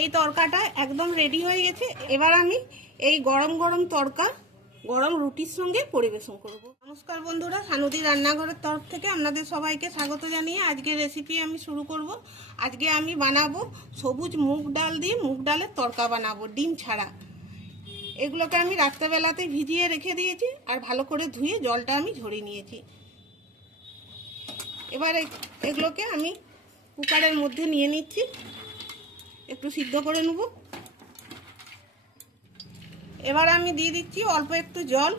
এই তরকাটা একদম রেডি হয়ে গেছে। এবার আমি এই গরম গরম তরকা, গরম রুটির সঙ্গে পরিবেশন করব। নমস্কার বন্ধুরা, সানুদি রান্নাঘরের তরফ থেকে আপনাদের সবাইকে স্বাগত জানিয়ে আজকে রেসিপি আমি শুরু করব। আজকে আমি বানাবো সবুজ মুগ ডাল দিয়ে মুগ ডালের তরকা বানাবো, ডিম ছাড়া। এগুলোকে আমি রাত্রেবেলাতে ভিজিয়ে রেখে দিয়েছি আর ভালো করে ধুয়ে জলটা আমি ঝরিয়ে নিয়েছি। এবার এগুলোকে আমি কুকারের মধ্যে নিয়ে নিচ্ছি। একটু সিদ্ধ করে নেব। এবার আমি দিয়ে দিচ্ছি অল্প একটু জল।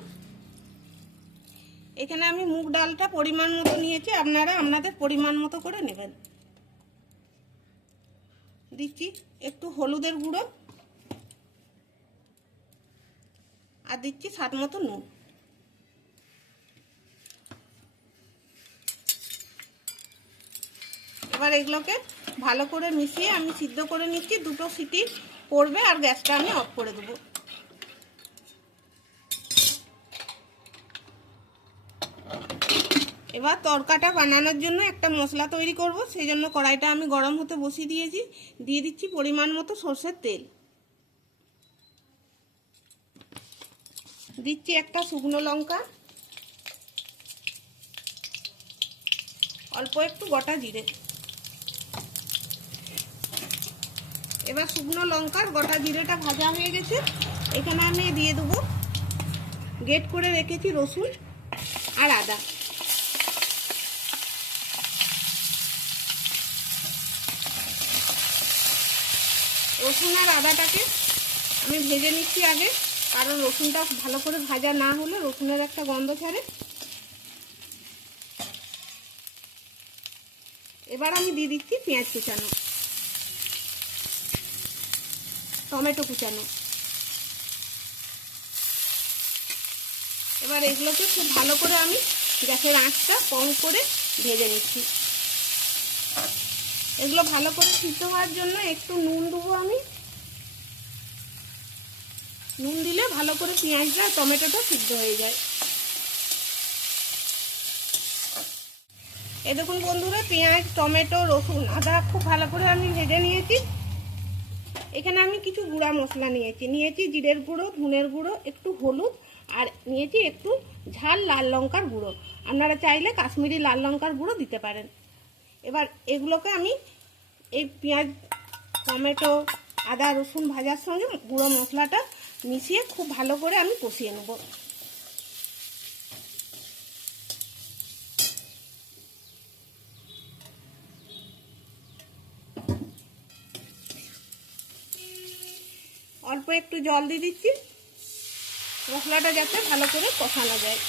এখানে আমি মুগ ডালটা পরিমাণ মতো নিয়েছি, আপনারা আপনাদের পরিমাণ মতো করে নেবেন। দিচ্ছি একটু হলুদের গুঁড়ো আর দিচ্ছি স্বাদ মতো নুন। এবার এগুলোকে ভালো করে মিশিয়ে আমি সিদ্ধ করে নিচ্ছি। দুটো সিটি পড়বে আর গ্যাসটা আমি অফ করে দেবো। এবার তরকাটা বানানোর জন্য একটা মশলা তৈরি করব। সেই জন্য কড়াইটা আমি গরম হতে বসিয়ে দিয়েছি। দিয়ে দিচ্ছি পরিমাণ মতো সর্ষের তেল। দিচ্ছি একটা শুকনো লঙ্কা। অল্প একটু গোটা জিরে। এবার শুকনো লঙ্কার গোটা জিরেটা ভাজা হয়ে গেছে। এখানে আমি দিয়ে দেবো গেট করে রেখেছি রসুন আর আদা। রসুন আর আদাটাকে আমি ভেজে নিচ্ছি আগে, কারণ রসুনটা ভালো করে ভাজা না হলে রসুনের একটা গন্ধ ছাড়ে। এবার আমি দিয়ে দিচ্ছি পেঁয়াজ কুচানো। টমেটো কুচানো। এবার এগুলোকে খুব ভালো করে আমি গ্যাসের আঁচটা কম করে ভেজে নিচ্ছি। এগুলো ভালো করে সিদ্ধ হওয়ার জন্য একটু নুন দেবো আমি। নুন দিলে ভালো করে পেঁয়াজটা টমেটোটা সিদ্ধ হয়ে যায়। এ দেখুন বন্ধুরা, পেঁয়াজ, টমেটো, রসুন, আদা খুব ভালো করে আমি ভেজে নিয়েছি। এখানে আমি কিছু গুঁড়া মশলা নিয়েছি। নিয়েছি জিরের গুঁড়ো, ধুনের গুঁড়ো, একটু হলুদ, আর নিয়েছি একটু ঝাল লাল লঙ্কার গুঁড়ো। আপনারা চাইলে কাশ্মীরি লাল লঙ্কার গুঁড়ো দিতে পারেন। এবার এগুলোকে আমি এই পেঁয়াজ, টমেটো, আদা, রসুন ভাজার সঙ্গে গুঁড়ো মশলাটা মিশিয়ে খুব ভালো করে আমি কষিয়ে নেব। অল্প একটু জল দিয়ে দিচ্ছি। মশলাটা যাতে ভালো করে কষানো যায়।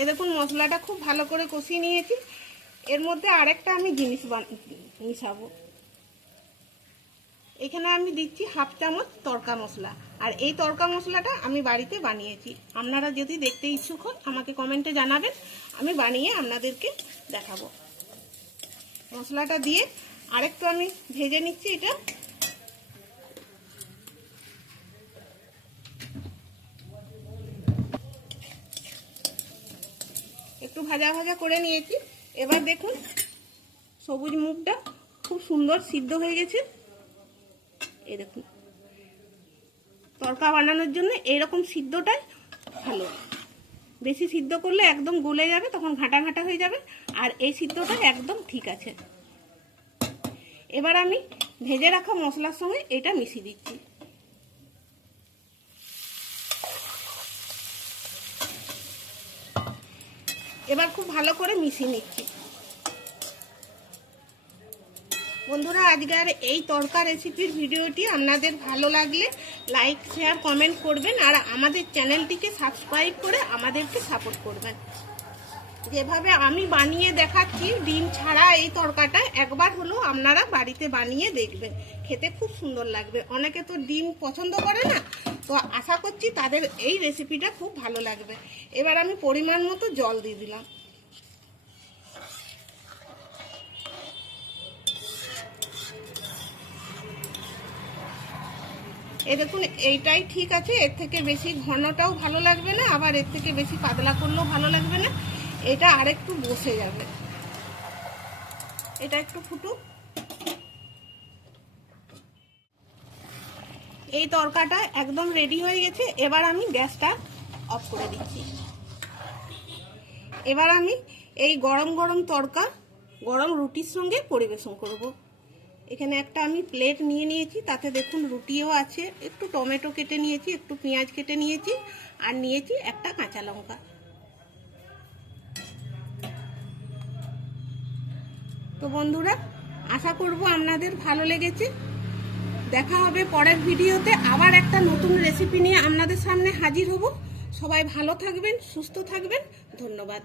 এ দেখুন, মশলাটা খুব ভালো করে কষিয়ে নিয়েছি। এর মধ্যে আরেকটা আমি জিনিস মিশাবো। এখানে আমি দিচ্ছি হাফ চামচ তরকা মশলা। আর এই তরকা মশলাটা আমি বাড়িতে বানিয়েছি। আপনারা যদি দেখতে ইচ্ছুক হন, আমাকে কমেন্টে জানাবেন। আমি বানিয়ে আপনাদেরকে দেখাবো। মশলাটা দিয়ে আরেকটু আমি ভেজে নিচ্ছি এটা। একটু ভাজা ভাজা করে নিয়েছি। এবার দেখুন, সবুজ মুখটা খুব সুন্দর সিদ্ধ হয়ে গেছে। এই দেখুন, তরকা বানানোর জন্য এইরকম সিদ্ধটাই ভালো। বেশি সিদ্ধ করলে একদম গলে যাবে, তখন ঘাটা ঘাটা হয়ে যাবে, আর এই সিদ্ধটা একদম ঠিক আছে। এবার আমি ভেজে রাখা মশলার সঙ্গে এটা মিশিয়ে দিচ্ছি। এবার খুব ভালো করে মিশিয়ে নিচ্ছি। বন্ধুরা, আজকের এই তরকা রেসিপির ভিডিওটি আপনাদের ভালো লাগলে লাইক শেয়ার কমেন্ট করবেন আর আমাদের চ্যানেলটিকে সাবস্ক্রাইব করে আমাদেরকে সাপোর্ট করবেন। যেভাবে আমি বানিয়ে দেখাচ্ছি, ডিম ছাড়া এই তরকাটা একবার হলো আপনারা বাড়িতে বানিয়ে দেখবেন। খেতে খুব সুন্দর লাগবে। অনেকে তো ডিম পছন্দ করে না, তো আশা করছি তাদের এই রেসিপিটা খুব ভালো লাগবে। এবার আমি পরিমাণ মতো জল দিয়ে দিলাম। এ দেখুন, এইটাই ঠিক আছে। এর থেকে বেশি ঘনটাও ভালো লাগবে না, আবার এর থেকে বেশি পাতলা করলেও ভালো লাগবে না। এটা আর একটু বসে যাবে। এটা একটু ফুটুক। এই তরকাটা একদম রেডি হয়ে গেছে। এবার আমি গ্যাসটা অফ করে দিচ্ছি। এবার আমি এই গরম গরম তরকা, গরম রুটির সঙ্গে পরিবেশন করব। এখানে একটা আমি প্লেট নিয়ে নিয়েছি, তাতে দেখুন রুটিও আছে। একটু টমেটো কেটে নিয়েছি, একটু পেঁয়াজ কেটে নিয়েছি, আর নিয়েছি একটা কাঁচা লঙ্কা। তো বন্ধুরা, আশা করব আপনাদের ভালো লেগেছে। দেখা হবে পরের ভিডিওতে। আবার একটা নতুন রেসিপি নিয়ে আপনাদের সামনে হাজির হব। সবাই ভালো থাকবেন, সুস্থ থাকবেন। ধন্যবাদ।